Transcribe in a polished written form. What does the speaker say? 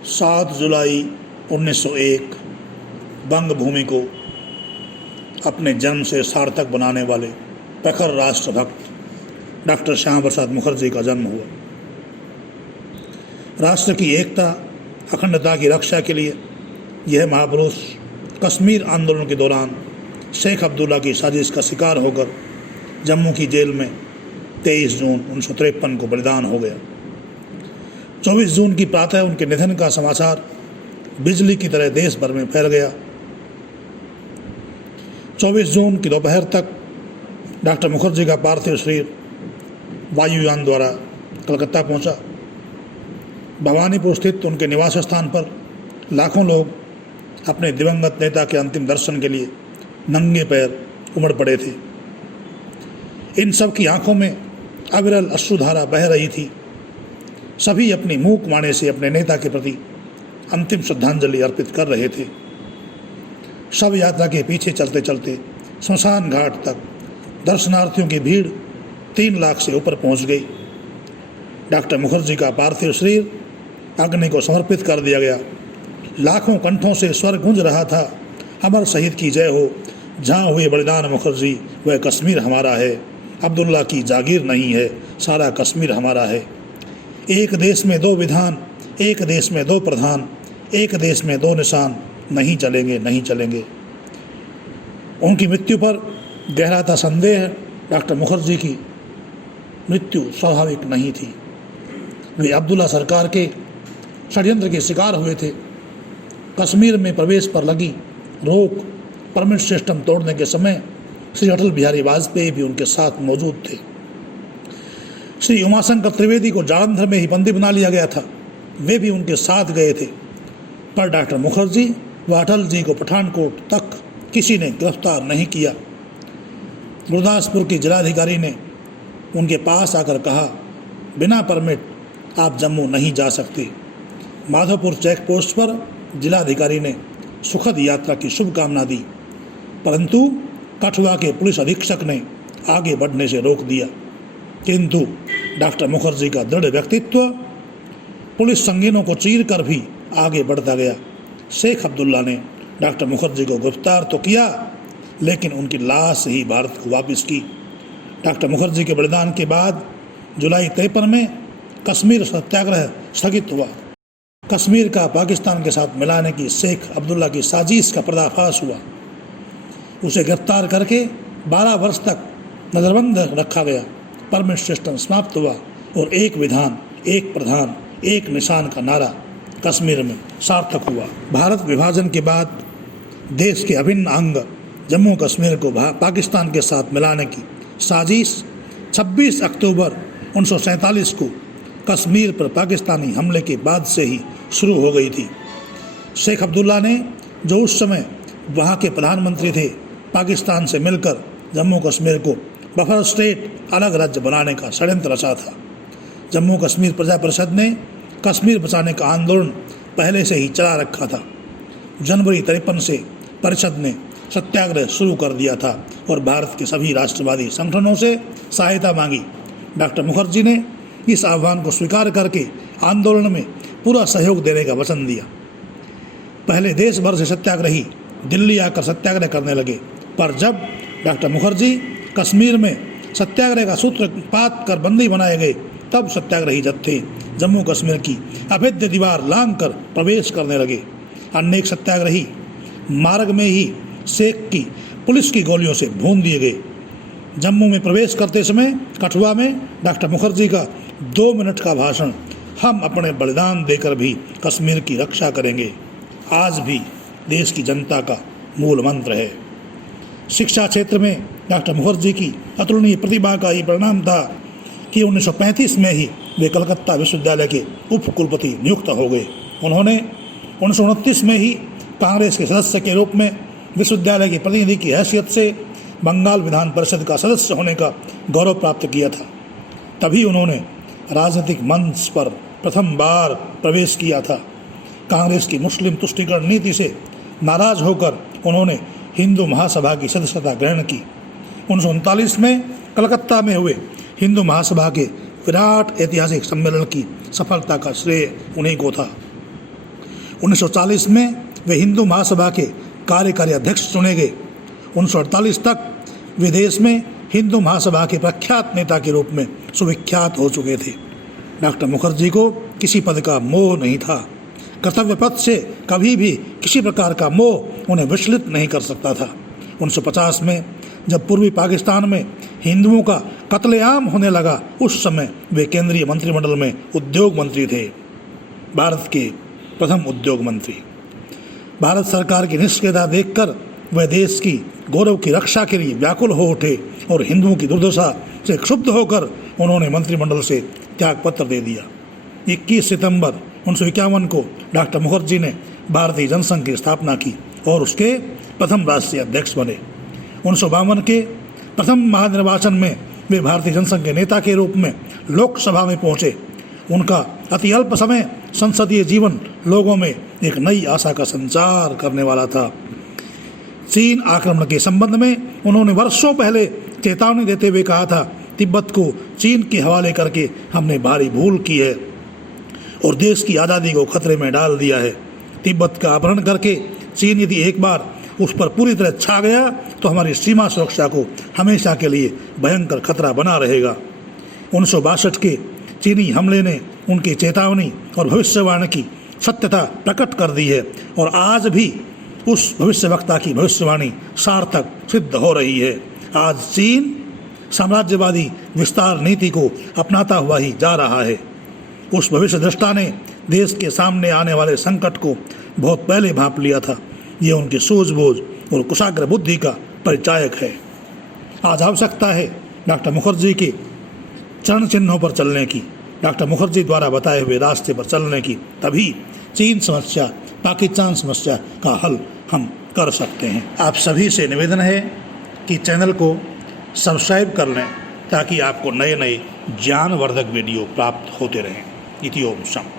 7 जुलाई 1901 बंग भूमि को अपने जन्म से सार्थक बनाने वाले प्रखर राष्ट्रभक्त डॉक्टर श्यामा प्रसाद मुखर्जी का जन्म हुआ। राष्ट्र की एकता अखंडता की रक्षा के लिए यह महापुरुष कश्मीर आंदोलन के दौरान शेख अब्दुल्ला की साजिश का शिकार होकर जम्मू की जेल में 23 जून 1953 को बलिदान हो गया। 24 जून की प्रातः उनके निधन का समाचार बिजली की तरह देश भर में फैल गया। 24 जून की दोपहर तक डॉक्टर मुखर्जी का पार्थिव शरीर वायुयान द्वारा कलकत्ता पहुंचा। भवानीपुर स्थित उनके निवास स्थान पर लाखों लोग अपने दिवंगत नेता के अंतिम दर्शन के लिए नंगे पैर उमड़ पड़े थे। इन सब की आंखों में अविरल अश्रुधारा बह रही थी। सभी अपनी मूक वाणी से अपने नेता के प्रति अंतिम श्रद्धांजलि अर्पित कर रहे थे। शव यात्रा के पीछे चलते चलते स्मशान घाट तक दर्शनार्थियों की भीड़ 3 लाख से ऊपर पहुंच गई। डॉक्टर मुखर्जी का पार्थिव शरीर अग्नि को समर्पित कर दिया गया। लाखों कंठों से स्वर गूंज रहा था, अमर शहीद की जय हो, जहाँ हुए बलिदान मुखर्जी वह कश्मीर हमारा है। अब्दुल्ला की जागीर नहीं है, सारा कश्मीर हमारा है। एक देश में 2 विधान, एक देश में 2 प्रधान, एक देश में 2 निशान, नहीं चलेंगे, नहीं चलेंगे। उनकी मृत्यु पर गहराता संदेह, डॉक्टर मुखर्जी की मृत्यु स्वाभाविक नहीं थी। वे अब्दुल्ला सरकार के षड्यंत्र के शिकार हुए थे। कश्मीर में प्रवेश पर लगी रोक, परमिट सिस्टम तोड़ने के समय श्री अटल बिहारी वाजपेयी भी उनके साथ मौजूद थे। श्री उमाशंकर त्रिवेदी को जालंधर में ही बंदी बना लिया गया था, वे भी उनके साथ गए थे। पर डॉक्टर मुखर्जी व अटल जी को पठानकोट तक किसी ने गिरफ्तार नहीं किया। गुरदासपुर की जिलाधिकारी ने उनके पास आकर कहा, बिना परमिट आप जम्मू नहीं जा सकते। माधोपुर चेक पोस्ट पर जिलाधिकारी ने सुखद यात्रा की शुभकामना दी, परंतु कठुआ के पुलिस अधीक्षक ने आगे बढ़ने से रोक दिया। किंतु डॉक्टर मुखर्जी का दृढ़ व्यक्तित्व पुलिस संगीनों को चीर कर भी आगे बढ़ता गया। शेख अब्दुल्ला ने डॉक्टर मुखर्जी को गिरफ्तार तो किया, लेकिन उनकी लाश ही भारत को वापस की। डॉक्टर मुखर्जी के बलिदान के बाद जुलाई 53 में कश्मीर सत्याग्रह स्थगित हुआ। कश्मीर का पाकिस्तान के साथ मिलाने की शेख अब्दुल्ला की साजिश का पर्दाफाश हुआ। उसे गिरफ्तार करके 12 वर्ष तक नजरबंद रखा गया। परमिट सिस्टम समाप्त हुआ और एक विधान, एक प्रधान, एक निशान का नारा कश्मीर में सार्थक हुआ। भारत विभाजन के बाद देश के अभिन्न अंग जम्मू कश्मीर को पाकिस्तान के साथ मिलाने की साजिश 26 अक्टूबर 1947 को कश्मीर पर पाकिस्तानी हमले के बाद से ही शुरू हो गई थी। शेख अब्दुल्ला ने, जो उस समय वहाँ के प्रधानमंत्री थे, पाकिस्तान से मिलकर जम्मू कश्मीर को बफर स्टेट, अलग राज्य बनाने का षड्यंत्र रचा था। जम्मू कश्मीर प्रजा परिषद ने कश्मीर बचाने का आंदोलन पहले से ही चला रखा था। जनवरी 53 से परिषद ने सत्याग्रह शुरू कर दिया था और भारत के सभी राष्ट्रवादी संगठनों से सहायता मांगी। डॉक्टर मुखर्जी ने इस आह्वान को स्वीकार करके आंदोलन में पूरा सहयोग देने का वचन दिया। पहले देश भर से सत्याग्रही दिल्ली आकर सत्याग्रह करने लगे, पर जब डॉक्टर मुखर्जी कश्मीर में सत्याग्रह का सूत्रपात कर बंदी बनाए गए, तब सत्याग्रही जत्थे जम्मू कश्मीर की अभेद्य दीवार लांघकर प्रवेश करने लगे। अनेक सत्याग्रही मार्ग में ही शेख की पुलिस की गोलियों से भून दिए गए। जम्मू में प्रवेश करते समय कठुआ में डॉक्टर मुखर्जी का 2 मिनट का भाषण, हम अपने बलिदान देकर भी कश्मीर की रक्षा करेंगे, आज भी देश की जनता का मूल मंत्र है। शिक्षा क्षेत्र में डॉक्टर मुखर्जी की अतुलनीय प्रतिभा का ही परिणाम था कि 1935 में ही वे कलकत्ता विश्वविद्यालय के उप कुलपति नियुक्त हो गए। उन्होंने 1929 में ही कांग्रेस के सदस्य के रूप में विश्वविद्यालय के प्रतिनिधि की हैसियत से बंगाल विधान परिषद का सदस्य होने का गौरव प्राप्त किया था। तभी उन्होंने राजनीतिक मंच पर प्रथम बार प्रवेश किया था। कांग्रेस की मुस्लिम तुष्टीकरण नीति से नाराज होकर उन्होंने हिंदू महासभा की सदस्यता ग्रहण की। 1939 में कलकत्ता में हुए हिंदू महासभा के विराट ऐतिहासिक सम्मेलन की सफलता का श्रेय उन्हीं को था। 1940 में वे हिंदू महासभा के कार्यकारी अध्यक्ष चुने गए। 1948 तक वे देश में हिंदू महासभा के प्रख्यात नेता के रूप में सुविख्यात हो चुके थे। डॉक्टर मुखर्जी को किसी पद का मोह नहीं था। कर्तव्य पथ से कभी भी किसी प्रकार का मोह उन्हें विचलित नहीं कर सकता था। 1950 में जब पूर्वी पाकिस्तान में हिंदुओं का कत्लेआम होने लगा, उस समय वे केंद्रीय मंत्रिमंडल में उद्योग मंत्री थे, भारत के प्रथम उद्योग मंत्री। भारत सरकार की निष्क्रियता देखकर वह देश की गौरव की रक्षा के लिए व्याकुल हो उठे और हिंदुओं की दुर्दशा से क्षुब्ध होकर उन्होंने मंत्रिमंडल से त्यागपत्र दे दिया। 21 सितंबर 1951 को डॉक्टर मुखर्जी ने भारतीय जनसंघ की स्थापना की और उसके प्रथम राष्ट्रीय अध्यक्ष बने। 1952 के प्रथम महानिर्वाचन में वे भारतीय जनसंघ के नेता के रूप में लोकसभा में पहुंचे। उनका अति अल्प समय संसदीय जीवन लोगों में एक नई आशा का संचार करने वाला था। चीन आक्रमण के संबंध में उन्होंने वर्षों पहले चेतावनी देते हुए कहा था, तिब्बत को चीन के हवाले करके हमने भारी भूल की है और देश की आज़ादी को खतरे में डाल दिया है। तिब्बत का अपहरण करके चीन यदि एक बार उस पर पूरी तरह छा गया तो हमारी सीमा सुरक्षा को हमेशा के लिए भयंकर खतरा बना रहेगा। 1962 के चीनी हमले ने उनकी चेतावनी और भविष्यवाणी की सत्यता प्रकट कर दी है और आज भी उस भविष्यवक्ता की भविष्यवाणी सार्थक सिद्ध हो रही है। आज चीन साम्राज्यवादी विस्तार नीति को अपनाता हुआ ही जा रहा है। उस भविष्य दृष्टा ने देश के सामने आने वाले संकट को बहुत पहले भांप लिया था। ये उनकी सूझबूझ और कुशाग्र बुद्धि का परिचायक है। आज आवश्यकता है डॉक्टर मुखर्जी के चरण चिन्हों पर चलने की, डॉक्टर मुखर्जी द्वारा बताए हुए रास्ते पर चलने की। तभी चीन समस्या, पाकिस्तान समस्या का हल हम कर सकते हैं। आप सभी से निवेदन है कि चैनल को सब्सक्राइब कर लें ताकि आपको नए नए ज्ञानवर्धक वीडियो प्राप्त होते रहें। इति ओम शम।